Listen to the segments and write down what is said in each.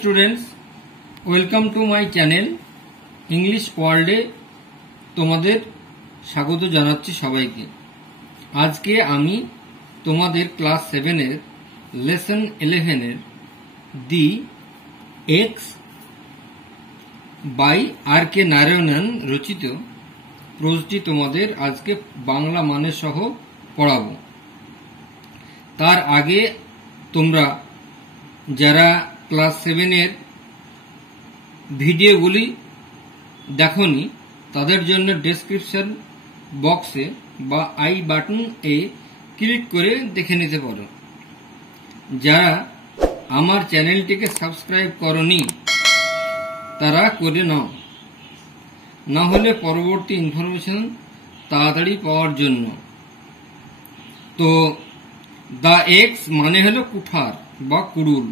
Students, welcome to my channel English ওয়ার্ল্ডে তোমাদের স্বাগত জানাচ্ছি সবাইকে। আজকে আমি তোমাদের ক্লাস 7-এর লেসন 11-এর the x by R K Narayanan রচিত প্রোজটি তোমাদের আজকে বাংলা মানে সহ পড়াবো। তার আগে তোমরা যারা ক্লাস 7-এর ভিডিওগুলি দেখোনি তাদের জন্য ডেসক্রিপশন বক্সে বা আই বাটন এ ক্লিক করে দেখে নিতে পারো। যারা আমার চ্যানেলটিকে সাবস্ক্রাইব করনি তারা করে নাও, না হলে পরবর্তী ইনফরমেশন তাড়াতাড়ি পাওয়ার জন্য। তো দ্য এক্স মানে হলো কুঠার বা কুড়ুল।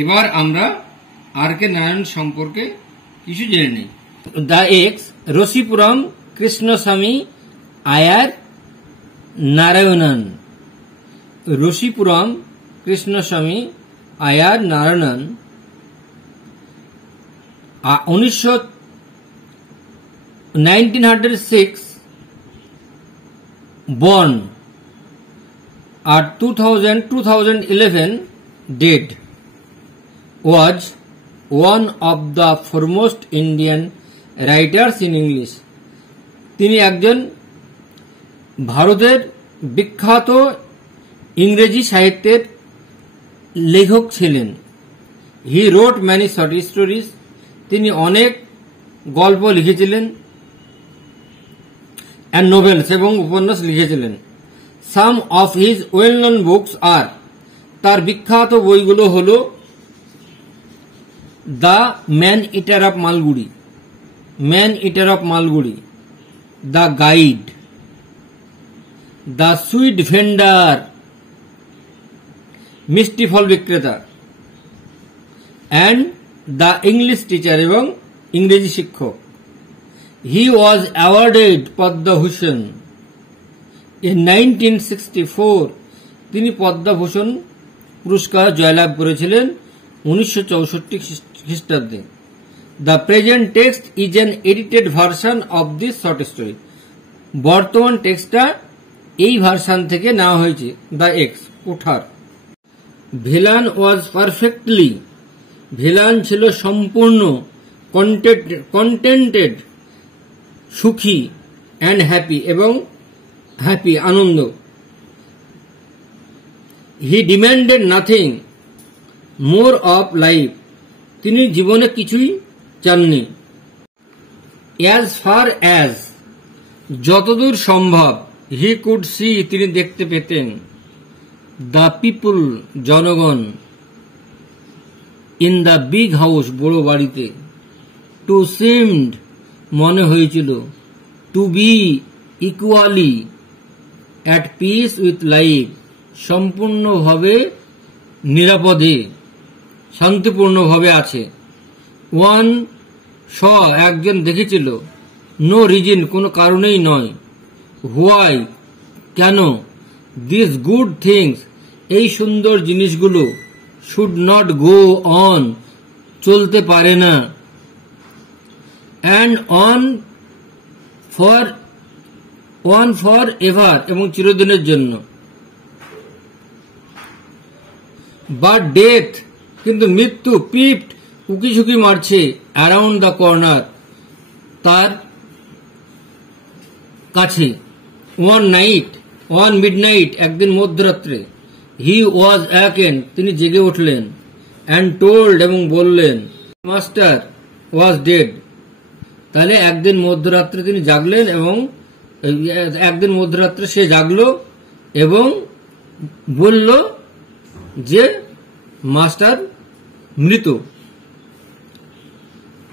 এবার আমরা আর কে নারায়ণ সম্পর্কে কিছু জেনে নিই। The x Rasipuram Krishnaswami Iyer Narayanan. Rasipuram Krishnaswami Iyer Narayanan 1906 born at 2011 dead, was one of the foremost Indian writers in English. তিনি একজন ভারতের বিখ্যাত ইংরেজি সাহিত্যের লেখক ছিলেন। He wrote many short stories, তিনি অনেক গল্প লিখেছিলেন, অ্যান্ড নোভেলস এবং উপন্যাস লিখেছিলেন। Some of his well known books are, তার বিখ্যাত বইগুলো হল the man eater of Malgudi, man eater of Malgudi, the guide, the sweet vendor, মিষ্টি ফল বিক্রেতা, অ্যান্ড দ্য ইংলিশ টিচার এবং ইংরেজি শিক্ষক। He was awarded Padma Bhushan in 1964, তিনি পদ্মভূষণ পুরস্কার জয়লাভ করেছিলেন 1964 খ্রিস্টাব্দে। The present text is an edited version of this short story, বর্তমান টেক্সটটা এই ভার্সন থেকে নেওয়া হয়েছে। দ্য এক্স কুঠার। ভিলান ওয়াজ পারফেক্টলি, ভিলান ছিল সম্পূর্ণ কন্টেন্টেড, সুখী, অ্যান্ড হ্যাপি এবং হ্যাপি আনন্দ। He demanded nothing more of life, তিনি জীবনে কিছুই চাননি। অ্যাজ ফার অ্যাজ, যতদূর সম্ভব। হি কুড সি, তিনি দেখতে পেতেন। দ্য পিপুল, জনগণ। ইন দ্য বিগ হাউস, বড় বাড়িতে। টু সিমড, মনে হয়েছিল। To be equally at peace with life, সম্পূর্ণভাবে নিরাপদে, শান্তিপূর্ণভাবে আছে। ওয়ান স, একজন দেখেছিল। নো রিজন, কোনো কারণেই নয়। হোয়াই, কেন। দিস গুড থিংস, এই সুন্দর জিনিসগুলো। শুড নট গো অন, চলতে পারে না। অ্যান্ড ওয়ান ফর এভার, এবং চিরদিনের জন্য। বাট ডেথ, কিন্তু মৃত্যু। পিপড, উকিঝুঁকি মারছে। অ্যারাউন্ড দ্য কর্নার, তার কাছে। ওয়ান মিডনাইট, একদিন মধ্যরাত্রে। হি ওয়াজ অ্যাওয়েকেন, তিনি জেগে উঠলেন। অ্যান্ড টোল্ড, এবং বললেন। মাস্টার ওয়াজ ডেড, তাহলে একদিন মধ্যরাত্রে তিনি জাগলেন এবং একদিন মধ্যরাত্রে সে জাগলো এবং বলল যে মাস্টার মৃত।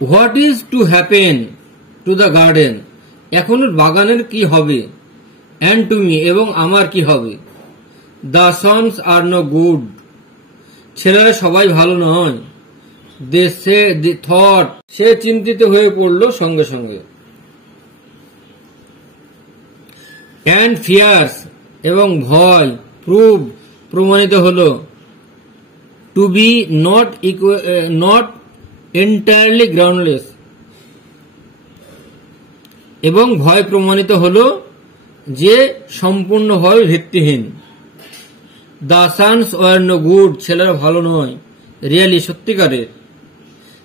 What is to happen to the garden, এখন বাগানের কি হবে। অ্যান্ড টু মি, এবং আমার কি হবে। The sons are no good, ছেলেরা সবাই ভালো নয়। দে সে দি থট, সে চিন্তিত হয়ে পড়ল সঙ্গে সঙ্গে। অ্যান্ড ফিয়ার্স, এবং ভয়। প্রমাণিত হল। To be not entirely groundless, এবং ভয় প্রমাণিত হল যে সম্পূর্ণভাবে ভিত্তিহীন। The sons were no good, ছেলেরা ভালো নয়, রিয়েলি সত্যিকারের।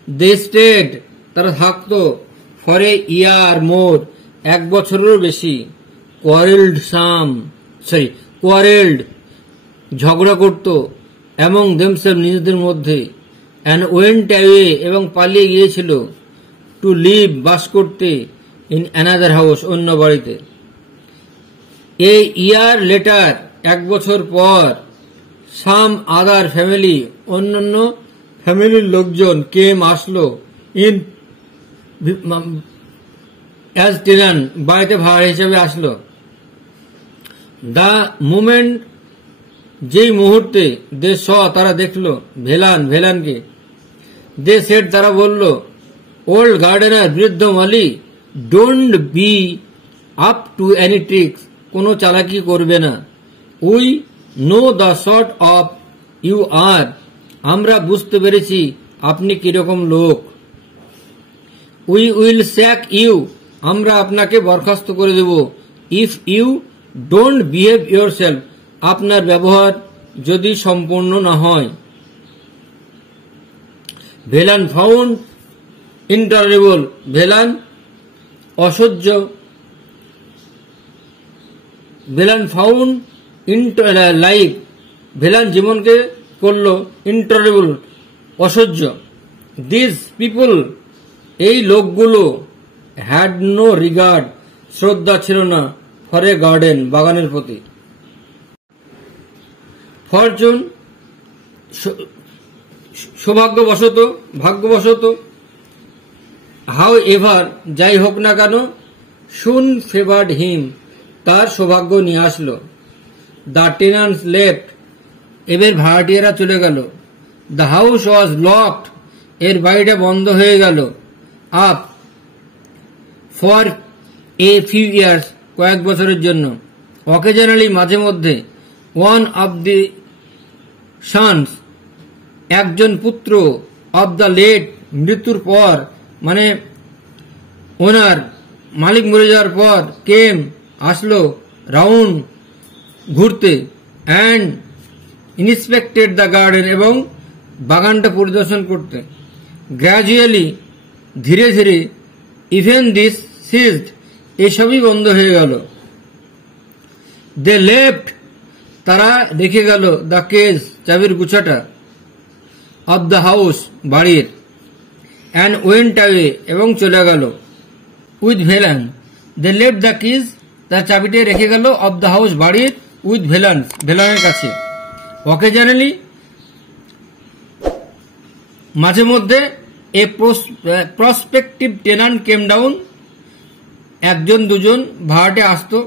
দে স্টেড, তারা থাকতো, ফর এ ইয়ার মোর, 1 বছরেরও বেশি। কোয়ারেল্ড, ঝগড়া করত, অ্যামং দেমসেলভ, নিজেদের মধ্যে। অ্যান্ড ওয়েন্ট অ্যাওয়ে, এবং পালিয়ে গিয়েছিল। টু লিভ, বাস করতে। ইন অ্যানাদার হাউস, অন্য বাড়িতে। এ ইয়ার লেটার, 1 বছর পর। সাম আদার ফ্যামিলি, অন্যান্য ফ্যামিলির লোকজন। কেম, আসলো। ইন অ্যাজ টেনান্ট, বাড়িতে ভাড়া হিসেবে আসলো। দ্য মোমেন্ট, যেই মুহূর্তে। দে স, তারা দেখলো। ভেলানকে। দে সেড, তারা বলল। ওল্ড গার্ডেনার, বৃদ্ধ মালি। Don't be up to any tricks, কোনো চালাকি করবে না। We know the sort of you are, আমরা বুঝতে পেরেছি আপনি কিরকম লোক। উই উইল স্যাক ইউ, আমরা আপনাকে বরখাস্ত করে দেব। If you don't behave yourself, আপনার ব্যবহার যদি সম্পূর্ণ না হয়। ভেলান ফাউন্ড ইনটলারেবল, ভেলান অসহ্য। ভেলান ফাউন্ড লাইফ, ভেলান জীবনকে করল ইনটলারেবল, অসহ্য। দিস পিপল, এই লোকগুলো। হ্যাড নো রিগার্ড, শ্রদ্ধা ছিল না। ফর এ গার্ডেন, বাগানের প্রতি। ফরচুন, সৌভাগ্যবশত, ভাগ্যবশত। হাউ এভার, যাই হোক না কেন। সুন ফেভার্ড হিম, তার সৌভাগ্য নিয়ে আসলো। দ্য টেনান্টস লেফট, এবার ভাড়াটিয়ারা চলে গেল। দ্য হাউস ওয়াজ লকড, এর বাড়িটা বন্ধ হয়ে গেল। Up, for a few years, কয়েক বছরের জন্য। অকেজনালি, মাঝে মধ্যে। ওয়ান অব দি সন্স, একজন পুত্র। অব দ্য লেট, মৃত্যুর পর, মানে ওনার মালিক মরে যাওয়ার পর। কেম, আসলো। রাউন্ড, ঘুরতে। অ্যান্ড ইন্সপেক্টেড দ্য গার্ডেন, এবং বাগানটা পরিদর্শন করতে। গ্র্যাজুয়ালি, ধীরে ধীরে। ইভেন দিস সিজড, এসবই বন্ধ হয়ে গেল। দে লেফট, তারা রেখে গেল। দ্য কেজ, চাবির গুছাটা। অব দ্য হাউস, বাড়ির। অ্যান্ড ওয়েন্ট অ্যাওয়ে, এবং চলে গেল। With Velan, they left the keys, তার চাবিটা রেখে গেল। অব দ্য হাউস, বাড়ির। উইথ ভেলান, ভেলানের কাছে। অকেজানালি, মাঝে মধ্যে। A prospective tenant came down, একজন দুজন ভাড়াটে আসতো।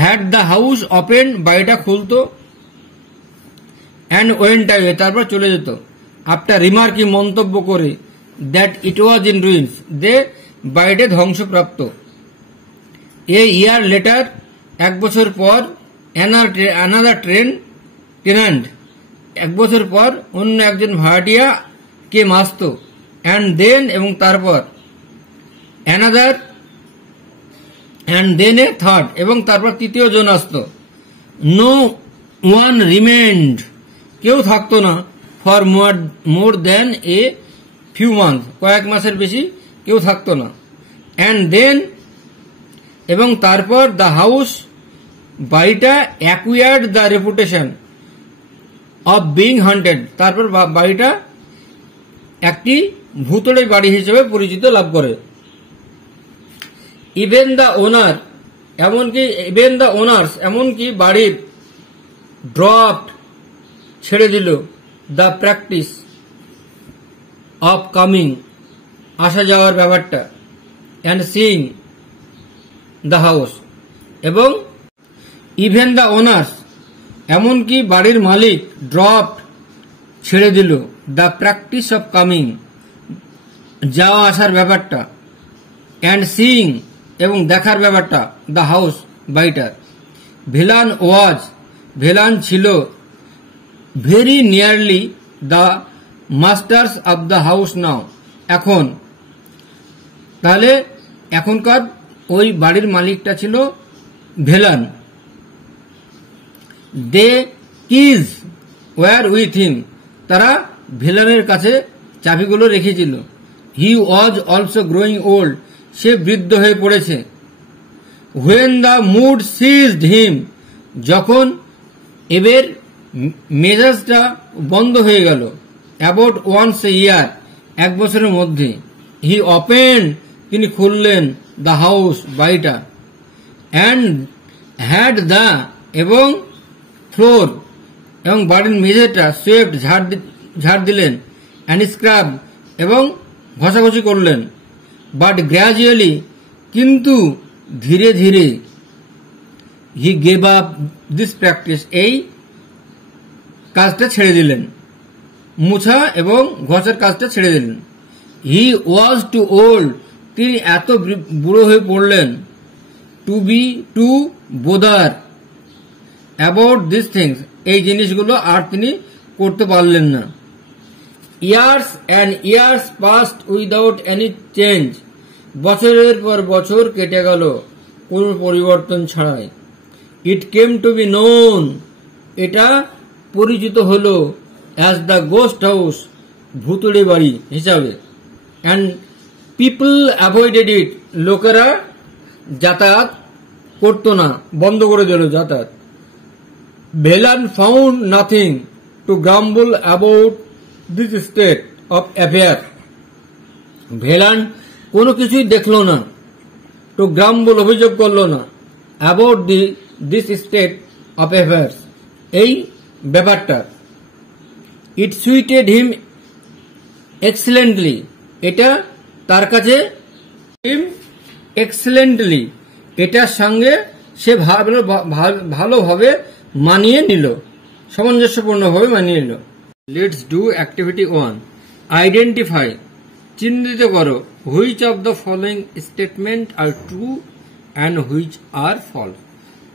হ্যাড দ্য হাউস ওপেন, বাড়িটা খুলতো। অ্যান্ড ওয়েন্ট অ্যাওয়ে, তারপর চলে যেত। আফটার রিমার্কিং, মন্তব্য করে। That it was in ruins, they বাড়িটা ধ্বংসপ্রাপ্ত। এ ইয়ার লেটার, 1 বছর পর। অ্যানাদার টেনান্ট, 1 বছর পর অন্য একজন ভাড়াটিয়া কে আসতো। অ্যান্ড দেন, এবং তারপর। Another, and then a third, এবং তারপর তৃতীয় জন আসতো। নো ওয়ান রিমেন্ড, কেউ থাকতো না। For more than a few month, কয়েক মাসের বেশি কেউ থাকতো না। অ্যান্ড দেন, এবং তারপর। দ্য হাউস, বাড়িটা। Acquired the reputation of being haunted, তারপর বাড়িটা একটি ভূতড়ে বাড়ি হিসেবে পরিচিত লাভ করে। ইভেন দ্য ওনার্স, এমনকি বাড়ির। ড্রপড, ছেড়ে দিল। দ্য প্র্যাকটিস অব কামিং, আসা যাওয়ার ব্যাপারটা। অ্যান্ড সিইং দ্য হাউস, এবং ইভেন দ্য ওনার্স, এমনকি বাড়ির মালিক। ড্রপড, ছেড়ে দিল। দ্য প্র্যাকটিস অব কামিং, যাওয়া আসার ব্যাপারটা। অ্যান্ড সিইং, এবং দেখার ব্যাপারটা। দ্য হাউস, বাড়িটার। ভেলান ছিল। Very nearly the masters of the house now. এখন তাহলে এখনকার ওই বাড়ির মালিকটা ছিল ভেলান। দে কিজ ওয়ার উইথ হিম, তারা ভেলানের কাছে চাবিগুলো রেখেছিল। হি ওয়াজ অলসো গ্রোয়িং ওল্ড, সে বৃদ্ধ হয়ে পড়েছে। হোয়েন দ্য মুড সিজড হিম, যখন এবার মেজাজটা বন্ধ হয়ে গেল। অ্যাবাউট ওয়ান্স এ ইয়ার, এক বছরের মধ্যে। হি ওপেন, তিনি খুললেন দ্য হাউস, বাড়িটা। অ্যান্ড হ্যাড দ্য, এবং ফ্লোর, এবং বাড়ির মেঝেটা সুয়েপ্ট, ঝাড় দিলেন। অ্যান্ড স্ক্রাব, এবং ঘষাঘষি করলেন। বাট গ্র্যাজুয়ালি, কিন্তু ধীরে ধীরে। He gave up this practice, এই কাজটা ছেড়ে দিলেন, মুছা এবং ঘষার কাজটা ছেড়ে দিলেন। হি ওয়াজ টু ওল্ড, তিনি এত বুড়ো হয়ে পড়লেন। To bother about this things, এই জিনিসগুলো আর তিনি করতে পারলেন না। Years and years past without any change, বছরের পর বছর কেটে গেল কোন পরিবর্তন ছাড়াই। It came to be known, এটা পরিচিত হল অ্যাজ দ্য গোস্ট হাউস, ভুতুড়ে বাড়ি হিসাবে। অ্যান্ড পিপল অ্যাভয়েডেড ইট, লোকেরা যাতায়াত করত না, বন্ধ করে দিল যাতায়াত। Velan found nothing to গ্রাম্বল about this state of affair, Velan কোনো কিছুই দেখল না, টু গ্রাম্বল অভিযোগ করল না, about this state of affairs, এই ব্যাপারটা। ইট সুইটেড হিম এক্সেলেন্টলি, এটা তার কাছে এক্সেলেন্টলি, এটার সঙ্গে সে ভালোভাবে মানিয়ে নিল, সামঞ্জস্যপূর্ণভাবে মানিয়ে নিল। Let's do activity 1। আইডেন্টিফাই, চিহ্নিত করো, which of the following statement are true and which are false,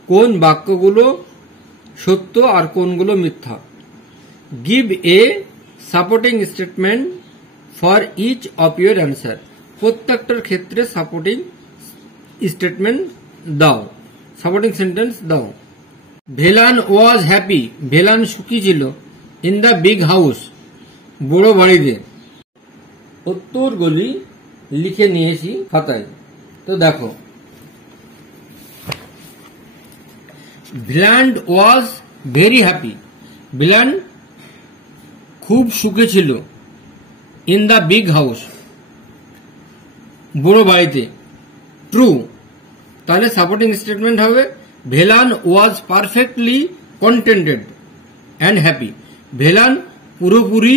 কোন বাক্যগুলো সত্য আর কোনগুলো মিথ্যা। Give a supporting statement for each of your answer, প্রত্যেকটার ক্ষেত্রে সাপোর্টিং স্টেটমেন্ট দাও, সাপোর্টিং সেন্টেন্স দাও। ভেলান ওয়াজ হ্যাপি, ভেলান সুখী ছিল। ইন দ্য বিগ হাউস, বড় বাড়িতে। উত্তরগুলি লিখে নিয়েছি খাতায়, তো দেখো। Velan was very happy, Velan খুব সুখে ছিল। ইন দ্য বিগ হাউস, বড় বাড়িতে। ট্রু, তাহলে সাপোর্টিং স্টেটমেন্ট হবে Velan was perfectly contented and happy, Velan পুরোপুরি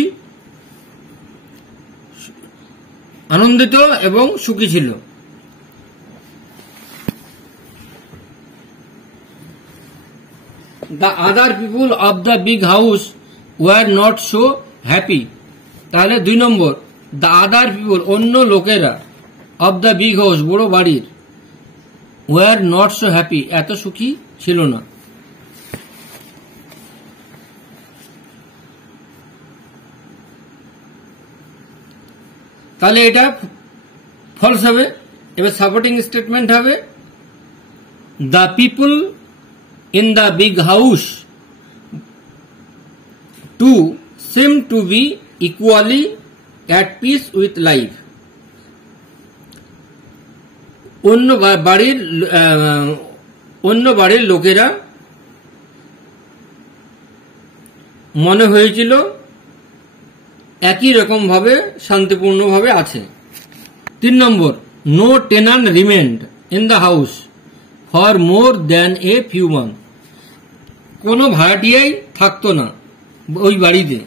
আনন্দিত এবং সুখী ছিল। The other people of the big house were not so happy, তাহলে 2 নম্বর, দ্য আদার পিপুল, অন্য লোকেরা, অব দ্য বিগ হাউস, বড় বাড়ির, ওয়ার নট সো হ্যাপি, এত সুখী ছিল না। তাহলে এটা ফলস হবে। এবার সাপোর্টিং স্টেটমেন্ট হবে the people in the big house to seem to be equally at peace with life, অন্য বাড়ির লোকেরা মনে হয়েছিল একই রকম ভাবে শান্তিপূর্ণভাবে আছে। 3 নম্বর, no tenant remained in the house for more than a few month, কোনো ভাড়াটিয়াই থাকতো না ওই বাড়িতে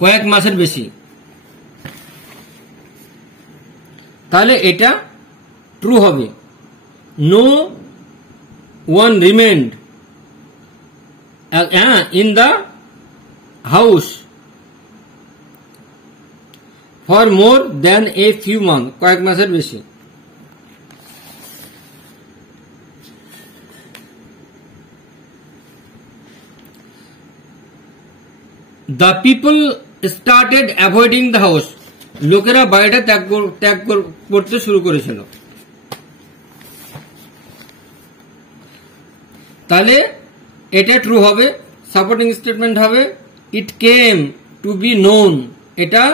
কয়েক মাসের বেশি। তাহলে এটা ট্রু হবে। No one remained in the house for more than a few month, কয়েক মাসের বেশি। The people started avoiding the house, লোকেরা বাড়িটা ত্যাগ করতে শুরু করেছিল। তাহলে এটা ট্রু হবে, সাপোর্টিং স্টেটমেন্ট হবে ইট কেম টু বি নোন, এটা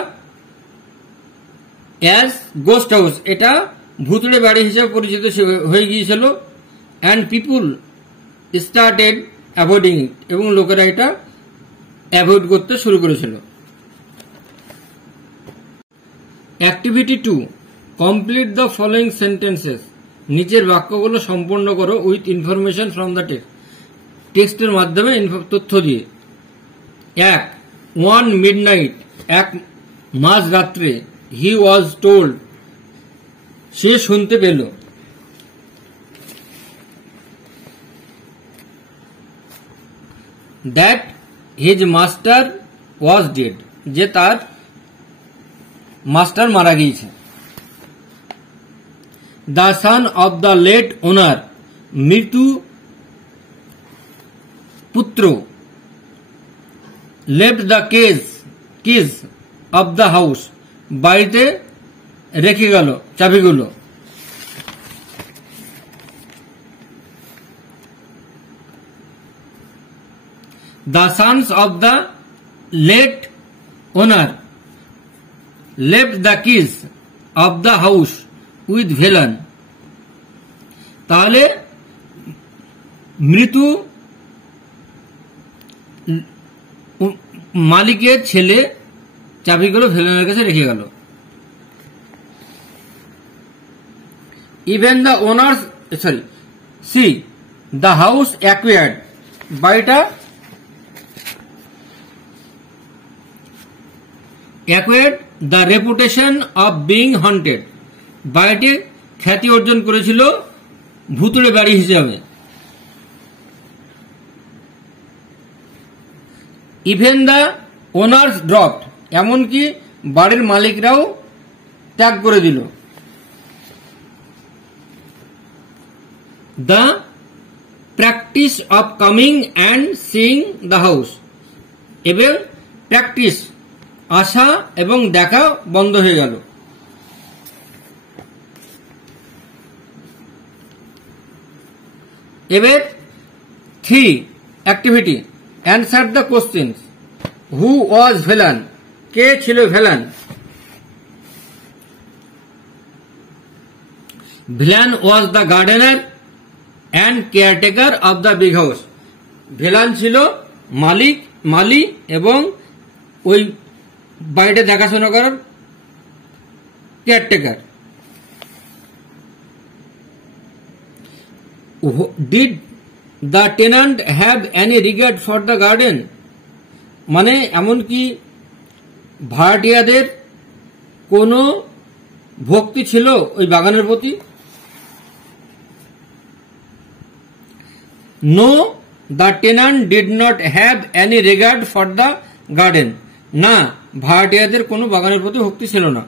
অ্যাজ গোস্ট হাউস, এটা ভূতুড়ে বাড়ি হিসেবে পরিচিত হয়ে গিয়েছিল। অ্যান্ড পিপুল স্টার্টেড অ্যাভয়েডিং ইট, এবং লোকেরা এটা অ্যাভয়েড করতে শুরু করেছিল। Activity 2, complete the following sentences, নিচের বাক্যগুলো সম্পন্ন করো with information from the text, টেক্সটের মাধ্যমে তথ্য দিয়ে। 1. 1 মিডনাইট, এক মাঝ রাত্রে, হি ওয়াজ টোল্ড, সে শুনতে পেল। That his master was dead, যে তার মাস্টার মারা গিয়েছে। The son of the late owner, মৃত্যু পুত্র, left the keys of the house, বাড়িতে রেখে গেল চাবিগুলো। The sons of the late owner left the keys of the house with Velan, তাহলে মৃত্যু মালিকের ছেলে চাবিগুলো ভেলানের কাছে রেখে গেল। Even the owners see the house acquired, বাড়িটা acquired the reputation of being haunted, বাড়িটি খ্যাতি অর্জন করেছিল ভূতুড়ে বাড়ি হিসাবে। ইভেন দ্য ওনার্স ড্রপড, এমনকি বাড়ির মালিকরাও ত্যাগ করে দিল। The practice of coming and seeing the house, এবং প্র্যাকটিস আসা এবং দেখা বন্ধ হয়ে গেল। এবার 3 activity, answer the question. Who was Velan, কে ছিল Velan? Velan was the gardener and caretaker of the big house, Velan ছিল মালি এবং ওই বাড়িটা দেখাশোনা করার caretaker. Did the tenant have any regard for the garden, মানে এমনকি ভাড়াটিয়াদের কোনো ভক্তি ছিল ওই বাগানের প্রতি? No, the tenant did not have any regard for the garden, না, ভাড়াটিয়াদের কোনো বাগানের প্রতি ভক্তি ছিল না।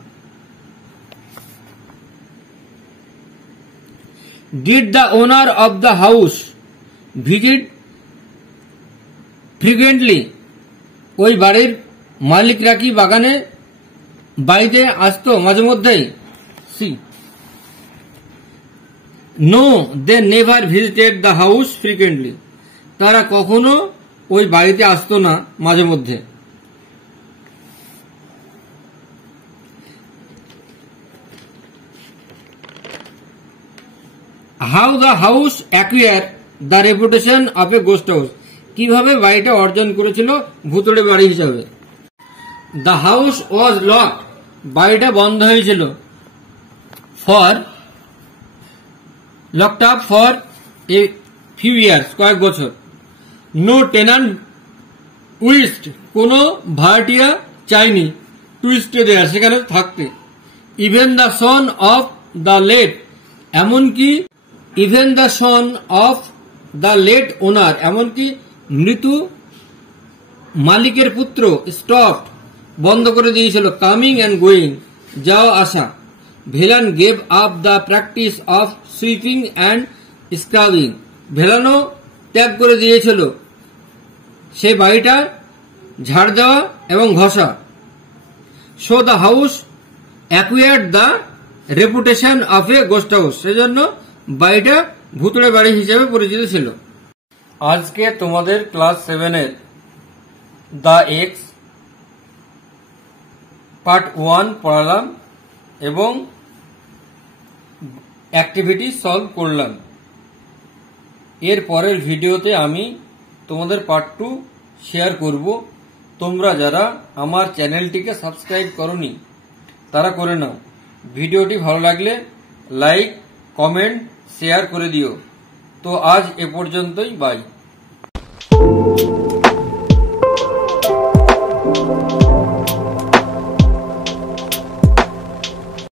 Did the owner of the house visit frequently, ওই বাড়ির মালিকরা কি বাড়িতে আসতো মাঝে মধ্যেই? C no, they never visited the house frequently, তারা কখনো ওই বাড়িতে আসতো না মাঝে মধ্যে। How the house acquire the reputation of a ghost house, কিভাবে বাড়িটা অর্জন করেছিল ভূতুড়ে বাড়ি হিসাবে? দ্য হাউস ওয়াজ লকড, বাড়িটা বন্ধ হয়েছিল। Locked up for a few years, কয়েক বছর। নো টেনান্ট উইস্ট, কোনো ভাড়াটিয়া চাইনি টু স্টে দেয়ার, সেখানে থাকতে। Even the son of the late, এমনকি even the son of the late owner, এমনকি মৃত্যু মালিকের পুত্র স্টপড, বন্ধ করে দিয়েছিল কামিং অ্যান্ড গোয়িং, যাওয়া আসা। Velan gave up the practice of sweeping and scrubbing, ভেলানো ত্যাগ করে দিয়েছিল সেই বাড়িটা ঝাড় দেওয়া এবং ঘষা। So the house acquired the reputation of a ghost house, সেজন্য বাড়িটা ভুতুড়ে বাড়ি হিসেবে পরিচিত ছিল। আজকে তোমাদের ক্লাস 7-এর দ্য এক্স পার্ট 1 পড়ালাম এবং অ্যাক্টিভিটি সলভ করলাম। এর পরের ভিডিওতে আমি তোমাদের পার্ট 2 শেয়ার করব। তোমরা যারা আমার চ্যানেলটিকে সাবস্ক্রাইব করোনি তারা করে নাও। ভিডিওটি ভালো লাগলে লাইক, কমেন্ট, শেয়ার করে দিও। তো আজ এ পর্যন্তই, বাই।